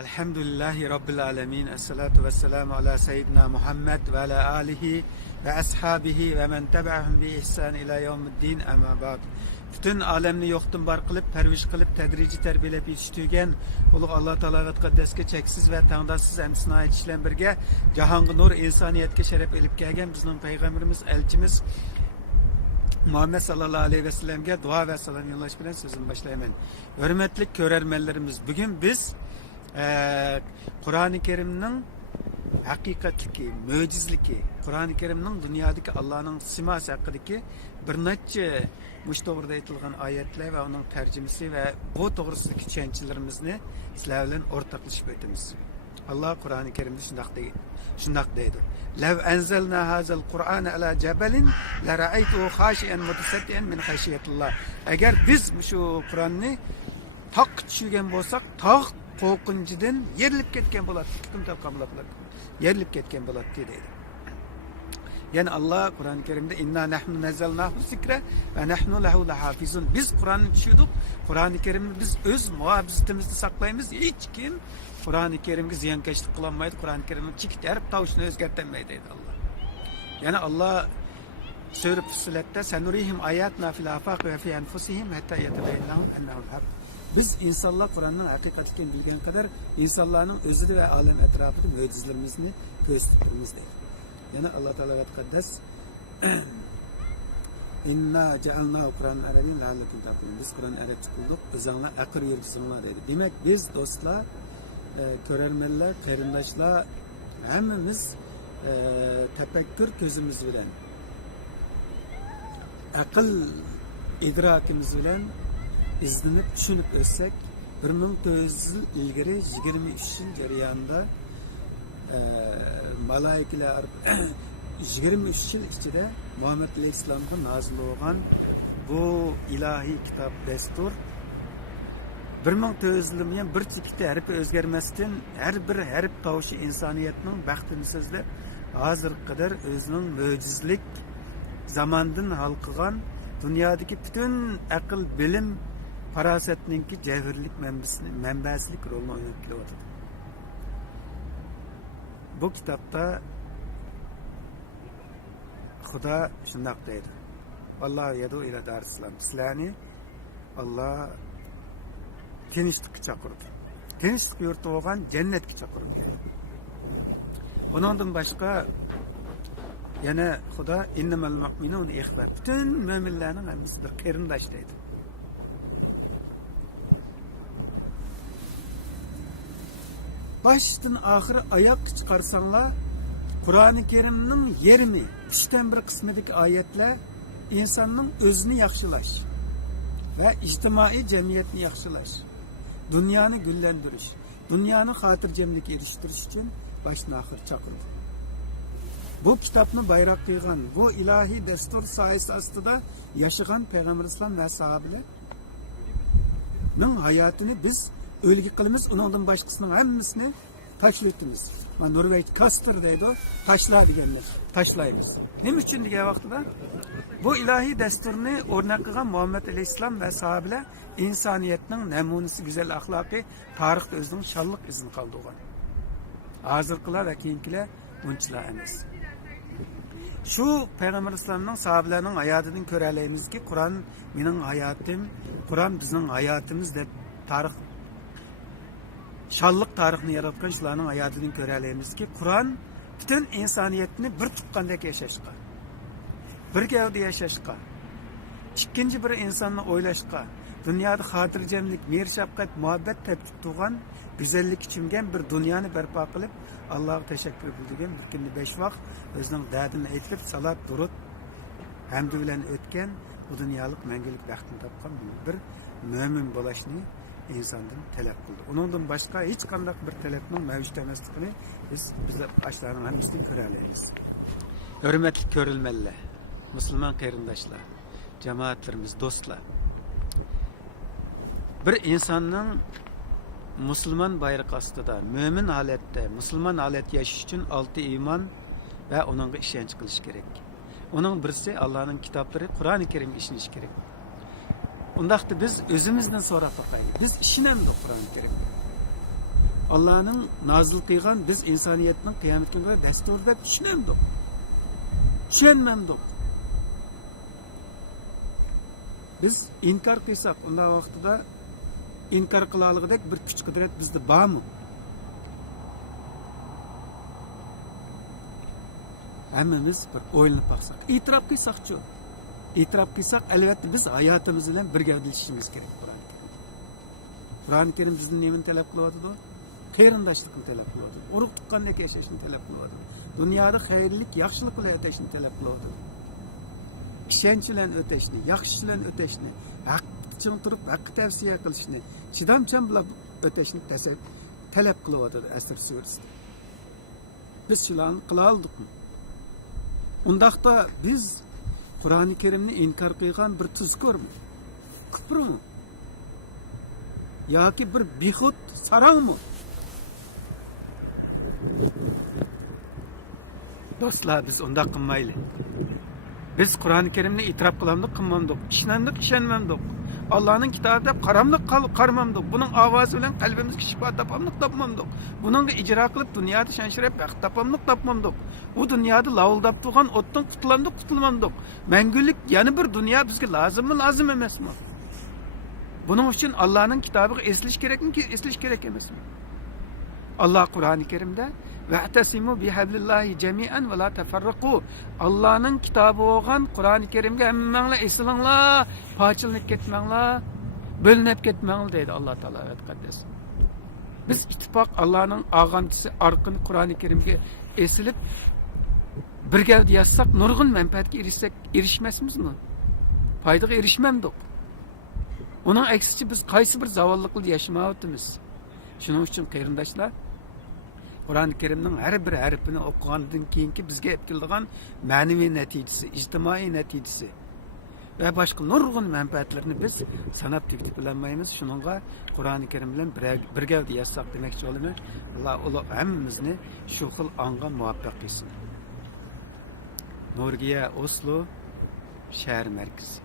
Elhamdülillahi Rabbil alemin. Esselatu vesselamu ala seyyidina Muhammed ve ala alihi ve ashabihi ve men tebe'ahum bi ihsan ila yevmiddin amma ba'd. Bütün alemni yo'qdan bar qilib, parvish qilib, tadrijiy tarbiyalab yetishtirgan ulug' Alloh taolo muqaddasga cheksiz va tangdoshsiz hamdisini aytish bilan birga jahonga nur, insoniyatga sharaf elib kelgan bizning payg'ambarimiz, elchimiz Muhammed sallallahu aleyhi ve sellem'ge dua ve salam yollash bilan sözümü başlayayım. Hürmetli körermenlerimiz, bugün biz Kur'an-ı Kerim'nin haqiqatligi, mo'jizligi, Qur'on-i Kerimning dunyodagi Allohning simasi haqidagi bir necha mush to'g'rida aytilgan oyatlar va uning tarjimasi va bu to'g'risidagi tushunchalarimizni sizlar bilan o'rtoqlashib o'tamiz. Allah Qur'on-i Kerim'de şundak deydi. Lev enzelna hazal Qur'an ala jabalin la ra'aytuhu khashiyan mutasaddian min khashiyatullah. Eğer biz şu Qur'onni taq tushirgan bo'lsak, taq qo'rqinchidan yerilib ketgan bo'ladi. Kim topgan bo'ladi? Yerilib ketgan bo'ladi deydi. Yani Allah Kur'an-ı Kerim'de inna nahnu nazzalnahu zikra ve nahnu lahu lahafizun. Biz Kur'an'ı düşürdük. Kur'an-ı Kerim'i biz öz muhafazatimizde saklayımız. Hiç kim Kur'an-ı Kerim'e ziyankeşlik kılamaydı. Kur'an-ı Kerim'in çikit erip tavuşunu özgertenmeydi Allah. Yani Allah Sure Fussilet'te senurihim ayatna fil afaq ve fi enfusihim hatta yetebeynahum ennehu'l hak. Biz insanlar Kur'an'ın hakikatini bilgen kadar insanların özü ve alem etrafında mucizelerimizini göstermemiz değil. Yani Allah Teala ve Tekaddes inna cealna Kur'an Arabiyyin leallekum taqilun. Biz Kur'an Arapça kıldık, özünle akır yürüsünler dedi. Demek biz dostlar, körermenler, kerindaşlar hemimiz tefekkür gözümüz bilen, akıl idrakimiz bilen izlenip düşünüp ölsek 1900 yıl ilgari 23 yıl jarayonida malaikalar 23 yıl içinde Muhammed Aleyhisselam'a nazil olan bu ilahi kitap destur 1900 yıldan bir tikte harfi özgermesden her bir harf tavuşu insaniyetinin baxtini sözlep hazır kadar özünün möcüzlik zamandan halkıgan dünyadaki bütün akıl bilim farasetninki cevherlik menbesilik rolunu oynayıp kelayotir. Bu kitapta Xudo shundoq deydi. Alloh yadu ila darislam. Sizlarni Alloh tinchlikka chaqirdi. Tinchlik yurti bo'lgan jannatga chaqirdi. Bundan boshqa yana Xudo innamal mu'minun ikhwa. Bütün mo'minlarning hammasi bir qarindosh deydi. Baştan ahire ayak çıkarsanlar Kur'an-ı Kerim'nin 20 üçten bir kısmındaki ayetler insanın özünü yaxşılaş ve içtimai cemiyetini yaxşılaş, dünyanı güllendiriş, dünyanı hatırcemlik eriştiriş için baştan ahir çakırdı. Bu kitapını bayrak kıygan, bu ilahi destur sayesi aslında yaşayan Peygamber İslam ve sahabelerinin hayatını biz ölgü kılımız, ondan başkasının hemmisini taşlayıttınız. Norveç kastır deydi o, taşla diyenler, taşlayınız. Ne için diye vaxtıda? Bu ilahi desturunu örnek kılan Muhammed Aleyhisselam ve sahabeler insaniyetinin nemunesi, güzel ahlakı, tarihte özünün şallık izini kaldı olan. Hazırkılar ve keyinkiler bunçlar emes. Şu Peygamber İslam'ın sahabelerinin hayatını köreleyimiz ki Kur'an benim hayatım, Kur'an bizim hayatımız de tarih şallık tarihini yaratkan şularning hayatını göreleyimiz ki Kur'an bütün insaniyetini bir tutkandaki yaşaşka, bir gavda yaşaşka, ikkinchi bir insonni o'ylashga, dunyoda xotirjamlik, mehr shafqat, muhabbet tepkib turgan, go'zallik ichimgan bir dunyoni barpo qilib, Allohga tashakkur qilgan bir kunda 5 vaqt o'zining dardini aytib, salat, durud hamdi bilan o'tgan bu dunyolik mangulik baxtini topgan bir mo'min bo'lishni insandan talep kıldı. Ondan başka hiç kandak bir talepnin mevcut emasligini biz başlarının hamısını köreleyimiz. Hürmetli körülmeliler, Müslüman kayrindaşlar, cemaatlerimiz, dostlar. Bir insanın Müslüman bayrak astıda, mümin halette, Müslüman halet yaşaş için 6 iman ve onunla işenç kılış gerek. Onun birisi Allah'ın kitapları, Kur'an-ı Kerim işiniş gerek. Ondaqda biz özümüzden sonra bakayız. Biz işinemiz Kur'an-ı Kerim'de. Allah'ın nazil qilgan biz insoniyatning qiyomat kuniga dastur deb tushunamdik. Tushunmamdik. Biz inkar qilsak, unda vaqtida inkar qilaligidek bir kuch qudrat bizda bormi? Hammamiz bir o'ylanib baqsak, e'tirof qilsakchi. E'tirof qilsak, albatta biz hayotimiz bilan birga dilishimiz kerak. Qur'oni Karim bizdan nimani talab qilyapti? Qarindoshlikni talab qilyapti. Urug' tuqqandek yashashni talab qilyapti. Dunyoda xayrlik, yaxshilik bilan yashashni talab qilyapti. Ishonch bilan o'tashni, yaxshi bilan o'tashni, haq uchun turib haqq tavsiya qilishni, chidamchan bilan o'tashni talab qilyapti Asr surasida. Biz shularni qila oldikmi? Undaqda biz Qur'oni Karimni inkor qilgan bir tuzkormi? Kufrmi? Yoki bir bexud sarangmi? Do'stlar, biz unda qilmaylik. Biz Qur'oni Karimni e'tirof qilamdik, qilmadik, ishonmadik. Allohning kitobi deb qaramlik qarmadik. Buning ovozi bilan qalbimizga shifo topmadik. Buningga ijro qilib dunyoda shanshirab baxt topmadik. U dunyoda lavildab turgan o'tdan qutulmadik. Mangulik yana bir dunyo bizga lozimmi, lozim emasmi? Buning uchun Allohning kitobiga eslish kerakmi, eslish kerak emasmi? Allah Qur'oni Karimda "Va'tasimu bihablillahi jami'an va la tafarraqu." Allohning kitobi bo'lgan Qur'oni Karimga hammanglar eslanglar, pochilinib ketmanglar, bo'linib ketmanglar deydi Alloh taolo aytqandas. Biz ittifoq Allohning og'antisi orqani Qur'oni Karimga esilib birga yazsak, nurg'un manfaatga erishmasmizmi? Foydaga erishmamdik. Onun aksicha biz qaysi bir zavolliqda yashamayapmiz. Shuning uchun qarindoshlar, Qur'oni Karimning har bir harfini o'qigandan keyinki bizga olib keladigan ma'naviy natijasi, ijtimoiy natijasi va boshqa nurg'un manfaatlarni biz sanab tugitib bilolmaymiz. Shuningga Qur'oni Karim bilan birga yassak demoqchi bo'laman. Alloh hammamizni shu xil ongga muvaffaq qilsin. Norgiya Oslo shahar markazi.